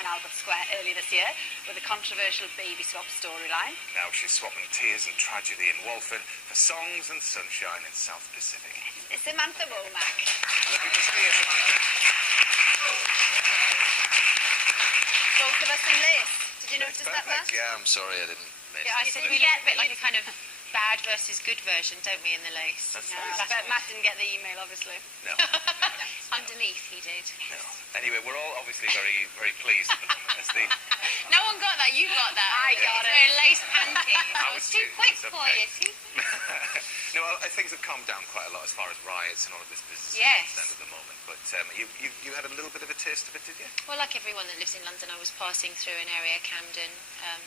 on Albert Square earlier this year with a controversial baby swap storyline. Now she's swapping tears and tragedy in Walford for songs and sunshine in South Pacific. It's Samantha Womack. Lovely to see you, Samantha. Both of us in lace. Did you notice that, Matt? Yeah, I'm sorry I didn't mention Yeah, I said we get a bit like a kind of bad versus good version, don't we, in the lace? That's No, nice. but Matt didn't get the email, obviously. No. Underneath, he did. No. Anyway, we're all obviously very, very pleased at the moment as the... No one got that. You got that. I got it. Very lace panty. I was Too too- quick it's for okay. you. No, things have calmed down quite a lot as far as riots and all of this business Yes. is concerned at the moment. But you had a little bit of a taste of it, did you? Well, like everyone that lives in London, I was passing through an area, Camden,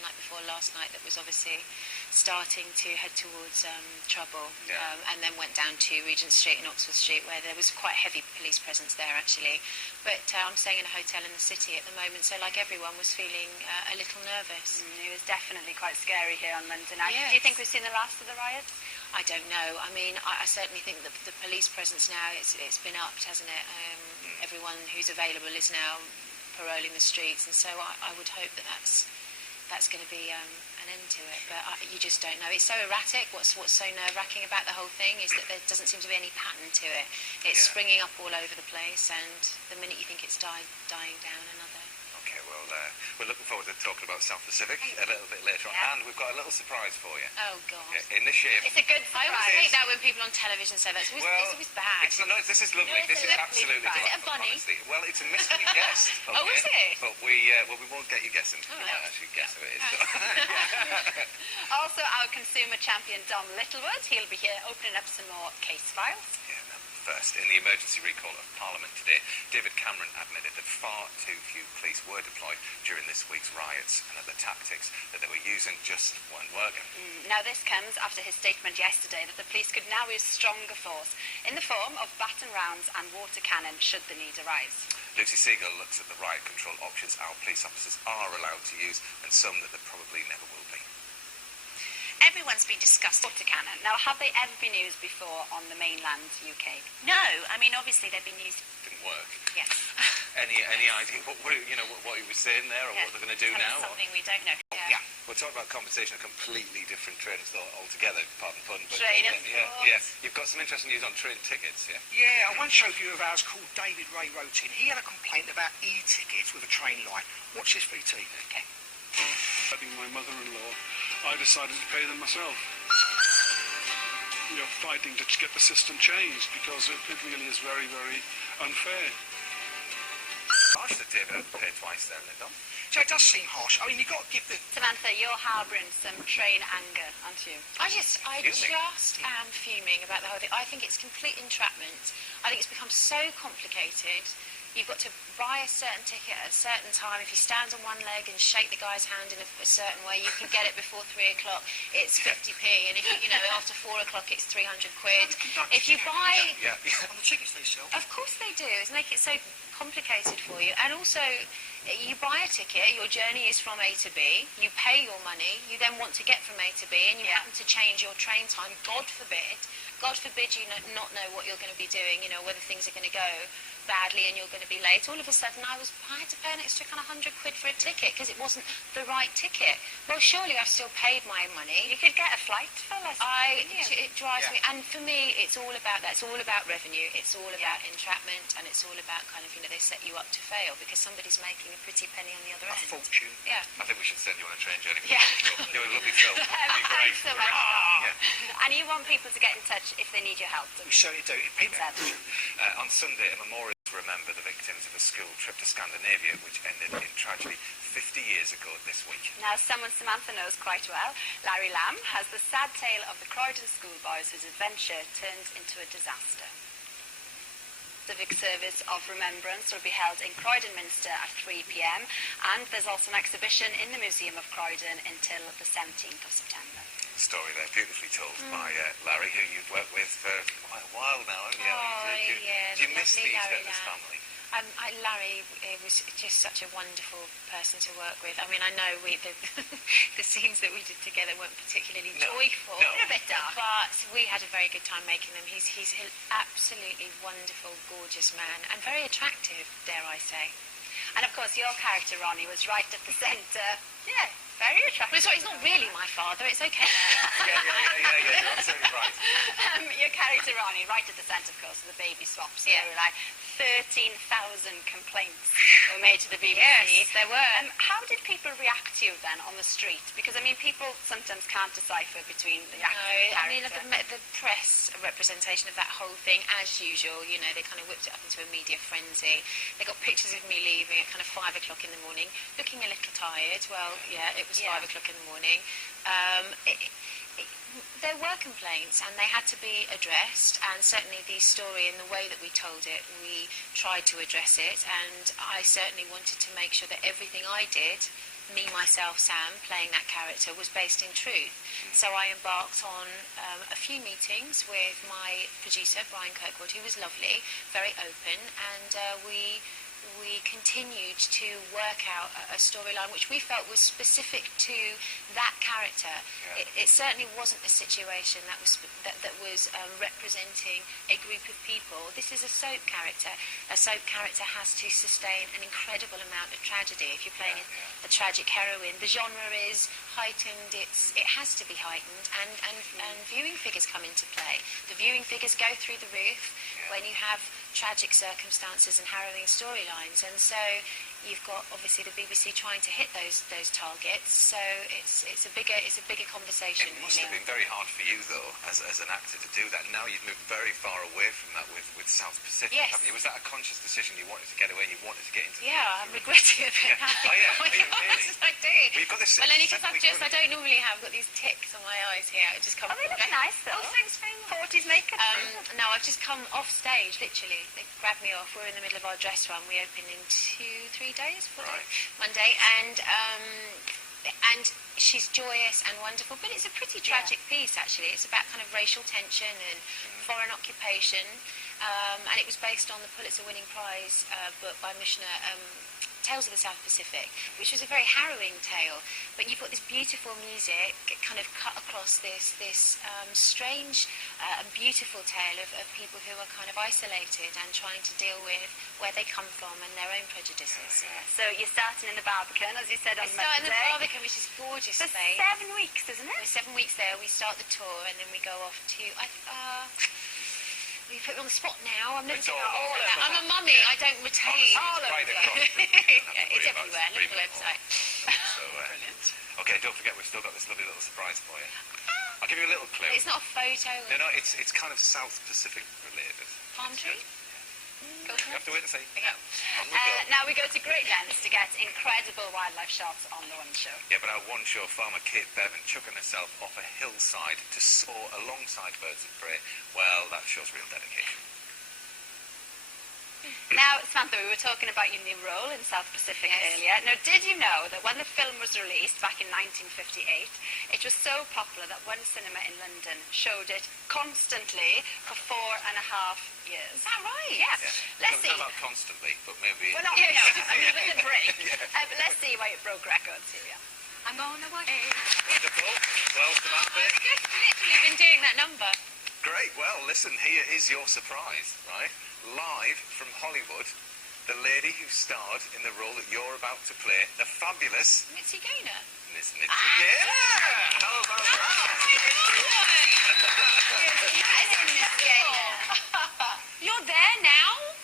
night before last night, that was obviously starting to head towards trouble, Yeah. and then went down to Regent Street and Oxford Street, where there was quite heavy police presence there, actually. But I'm staying in a hotel in the city at the moment, so like everyone was feeling a little nervous. It was definitely quite scary here on Monday night. Yes. Do you think we've seen the last of the riots? I don't know. I mean, I certainly think that the police presence now, it's been upped, hasn't it? Everyone who's available is now paroling the streets, and so I would hope that that's going to be an end to it. But you just don't know. It's so erratic. What's so nerve-wracking about the whole thing is that there doesn't seem to be any pattern to it. It's springing up all over the place, and the minute you think it's dying down, another. Okay, well, we're looking forward to talking about South Pacific a little bit later on, and we've got a little surprise for you. Oh, God. Yeah, in the shape... It's a good I always surprise. hate that when people on television say that. It's always bad. This is lovely. No, it's this a is lovely absolutely surprise. Is it a delightful, bunny? honestly. Well, it's a mystery guest. Okay? Oh, is it? But we won't get you guessing. We might actually guess who it is. So. Also, our consumer champion Dom Littlewood, he'll be here opening up some more case files. Yeah, no. First, in the emergency recall of Parliament today, David Cameron admitted that far too few police were deployed during this week's riots and that the tactics that they were using just weren't working. Now, this comes after his statement yesterday that the police could now use stronger force in the form of baton rounds and water cannon should the need arise. Lucy Siegel looks at the riot control options our police officers are allowed to use and some that they probably never will be. Everyone's been discussing Water cannon. Now, have they ever been used before on the mainland UK? No, I mean obviously they've been used. Didn't work. Yes. Any idea what he was saying there, or what they're going to do now? Something we don't know. Yeah. We're talking about compensation, a completely different train of thought altogether, pardon pun. But, Train of yeah. You've got some interesting news on train tickets, yeah? Yeah, I once showed you of ours called David Ray wrote in. He had a complaint about e-tickets with a train line. Watch this VT. Okay. Being my mother-in-law, I decided to pay them myself. Fighting to get the system changed because it really is very, very unfair. Harsh that David had to pay twice then, Dom. So it does seem harsh. I mean, you've got to give the... Samantha, you're harbouring some train anger, aren't you? I just am fuming about the whole thing. I think it's complete entrapment. I think it's become so complicated. You've got to buy a certain ticket at a certain time. If you stand on one leg and shake the guy's hand in a certain way, you can get it before 3 o'clock. It's 50p, and if after 4 o'clock, it's 300 quid. If you buy, On the tickets they sell. of course they do. It's make it so complicated for you, and also. You buy a ticket, your journey is from A to B, you pay your money, you then want to get from A to B, and you happen to change your train time, God forbid you not know what you're going to be doing, whether things are going to go badly and you're going to be late. All of a sudden I had to pay an extra kind of 100 quid for a ticket because it wasn't the right ticket. Well, surely I've still paid my money. You could get a flight for less. It drives me, and for me it's all about that. It's all about revenue, it's all about entrapment, and it's all about kind of, they set you up to fail because somebody's making a pretty penny on the other end. A fortune. Yeah. I think we should send you on a train journey. Yeah. You're a lovely film. It'd be great. Thanks so much. Yeah. And you want people to get in touch if they need your help. We certainly do. People On Sunday, a memorial to remember the victims of a school trip to Scandinavia, which ended in tragedy 50 years ago this week. Now, someone Samantha knows quite well, Larry Lamb, has the sad tale of the Croydon schoolboys whose adventure turns into a disaster. The civic service of remembrance will be held in Croydon Minster at 3 p.m. and there's also an exhibition in the Museum of Croydon until the 17th of September. The story there, beautifully told by Larry, who you've worked with for quite a while now, haven't you? Do you miss lovely these Larry this Lamb. family? Larry was just such a wonderful person to work with. I mean, I know the scenes that we did together weren't particularly joyful, a bit dark, but we had a very good time making them. He's an absolutely wonderful, gorgeous man, and very attractive, dare I say. And of course, your character, Ronnie, was right at the centre. Yeah, very attractive. Well, sorry, it's not really my father. It's okay. Yeah, you're absolutely right. Your character, Ronnie, right at the centre, of course, of the baby swaps. Yeah. There were like 13,000 complaints were made to the BBC. Yes, there were. How did people react to you then on the street? Because, I mean, people sometimes can't decipher between the actor and the I mean, character. the press representation of that whole thing, as usual, you know, they kind of whipped it up into a media frenzy. They got pictures of me leaving at kind of 5 o'clock in the morning, looking a little tired. Well, yeah, it was 5 o'clock in the morning. There were complaints and they had to be addressed, and certainly the story and the way that we told it, we tried to address it, and I certainly wanted to make sure that everything I did, me, myself, Sam, playing that character, was based in truth. So I embarked on a few meetings with my producer, Brian Kirkwood, who was lovely, very open, and we continued to work out a storyline which we felt was specific to that character. It certainly wasn't a situation that was representing a group of people. This is a soap character. A soap character has to sustain an incredible amount of tragedy. If you're playing a tragic heroine, the genre is heightened. It has to be heightened, and viewing figures come into play. The viewing figures go through the roof when you have tragic circumstances and harrowing storylines, and so you've got obviously the BBC trying to hit those targets. So it's a bigger conversation. It must have been very hard for you though, as an actor, to do that. Now you've moved very far away from that with South Pacific. Yes. Haven't you? Was that a conscious decision? You wanted to get away. You wanted to get into. Yeah, I'm regretting it. Yeah. Oh yeah, really? I do. Well, you've got this. Well, only because I don't normally have got these ticks on my eyes here. It just comes. Oh, they look nice though. Oh, thanks very much. 40s makeup. No, I've just come off stage, literally. They grabbed me off. We're in the middle of our dress run. We open in 2-3 days, Monday, and she's joyous and wonderful, but it's a pretty tragic piece, actually. It's about kind of racial tension and foreign occupation, and it was based on the Pulitzer-winning prize book by Mishner, Tales of the South Pacific, which was a very harrowing tale, but you've got this beautiful music kind of cut across this strange and beautiful tale of people who are kind of isolated and trying to deal with where they come from and their own prejudices. So you're starting in the Barbican, as you said on We start in the Monday. Barbican, which is gorgeous For space. 7 weeks, isn't it? We're 7 weeks there. We start the tour and then we go off to. You put me on the spot now. I'm never It's doing all all of over. that. I'm a mummy. I don't retain. All right across. Yeah, it's everywhere. Look at the website. So, okay, don't forget we've still got this lovely little surprise for you. I'll give you a little clue. It's not a photo. No, it's kind of South Pacific related. Palm tree. You have to wait and see. Yeah. On we go. Now we go to great lengths to get incredible wildlife shots on the one show. Yeah, but our one show farmer Kate Bevan chucking herself off a hillside to soar alongside birds of prey, well, that shows real dedication. Now, Samantha, we were talking about your new role in South Pacific earlier. Now, did you know that when the film was released back in 1958, it was so popular that one cinema in London showed it constantly for 4.5 years? Is that right? Yeah. Let's It's see. not about constantly, but maybe... Well, not with a break. But let's see why it broke records. Here we are. I'm gonna watch. Wonderful. Well, Samantha. I've literally been doing that number. Great. Well, listen, here is your surprise, right? Live from Hollywood, the lady who starred in the role that you're about to play, the fabulous Mitzi Gaynor. Miss Mitzi Gaynor. How about that? You're there now?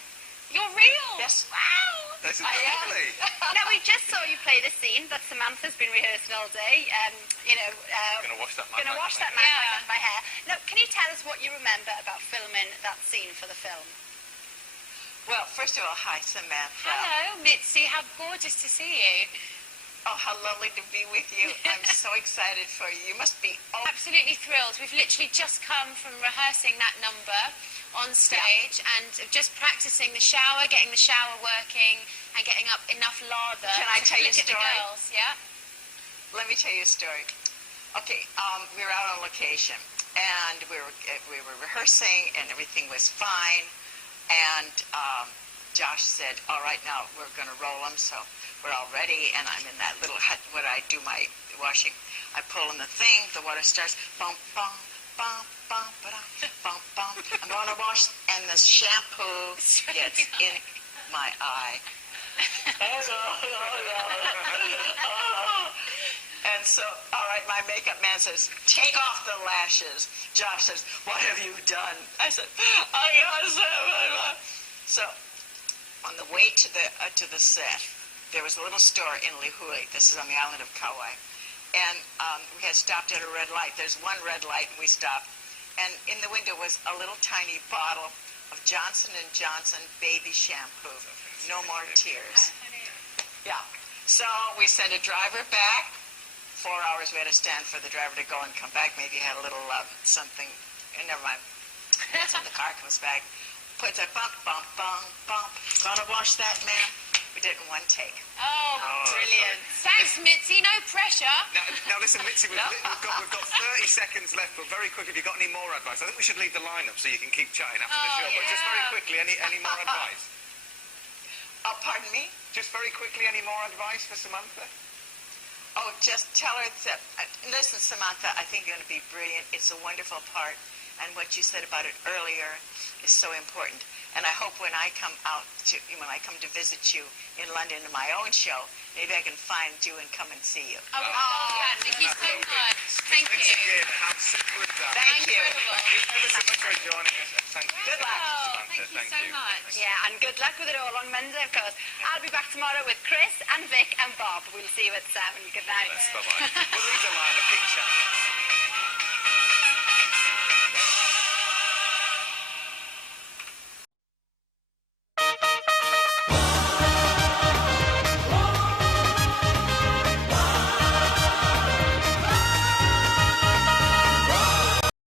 You're real? Yes. Wow. This is lovely. Now, we just saw you play the scene that Samantha's been rehearsing all day. Gonna wash that man. Gonna wash that man out of my hair. Now, can you tell us what you remember about filming that scene for the film? Well, first of all, hi, Samantha. Hello, Mitzi. How gorgeous to see you. Oh, how lovely to be with you. I'm so excited for you. You must be Absolutely thrilled. We've literally just come from rehearsing that number on stage and just practicing the shower, getting the shower working and getting up enough lather. Can I to tell you a flick at the story? girls. Yeah. Let me tell you a story. Okay, we were out on location, and we were rehearsing, and everything was fine. And Josh said, "All right, now we're going to roll them." So we're all ready, and I'm in that little hut where I do my washing. I pull on the thing, the water starts, bum, bum, bum, bum, ba-da, bum, bum. I'm going to wash, and the shampoo gets in my eye. And so, all right, my makeup man says, take off the lashes. Josh says, what have you done? I said, I got so on the way to the set, there was a little store in Lihue. This is on the island of Kauai. And we had stopped at a red light. There's one red light, and we stopped. And in the window was a little tiny bottle of Johnson & Johnson baby shampoo. No more tears. Yeah. So we sent a driver back. 4 hours we had to stand for the driver to go and come back. Maybe he had a little something. And never mind. So the car comes back. Puts a bump, bump, bump, bump. Gonna wash that, ma'am? We did it in one take. Oh, brilliant. Thanks, Mitzi. No pressure. Now listen, Mitzi, we've got 30 seconds left, but very quickly, have you got any more advice? I think we should leave the lineup so you can keep chatting after the show. Yeah. But just very quickly, any more advice? Pardon me? Just very quickly, any more advice for Samantha? Oh, just tell her that, listen, Samantha, I think you're going to be brilliant. It's a wonderful part. And what you said about it earlier is so important. And I hope when I come to visit you in London in my own show, maybe I can find you and come and see you. Oh, thank you so much. Thank you. Again, how simple is that? Thank you. Incredible. Thank you ever so much for joining us. Thank you. Good luck. Oh, Samantha. thank you so much. Yeah, and good luck with it all on Monday, of course. I'll be back tomorrow with Chris and Vic and Bob. We'll see you at 7. Good night. Bye-bye. We'll leave the line. Keep chatting.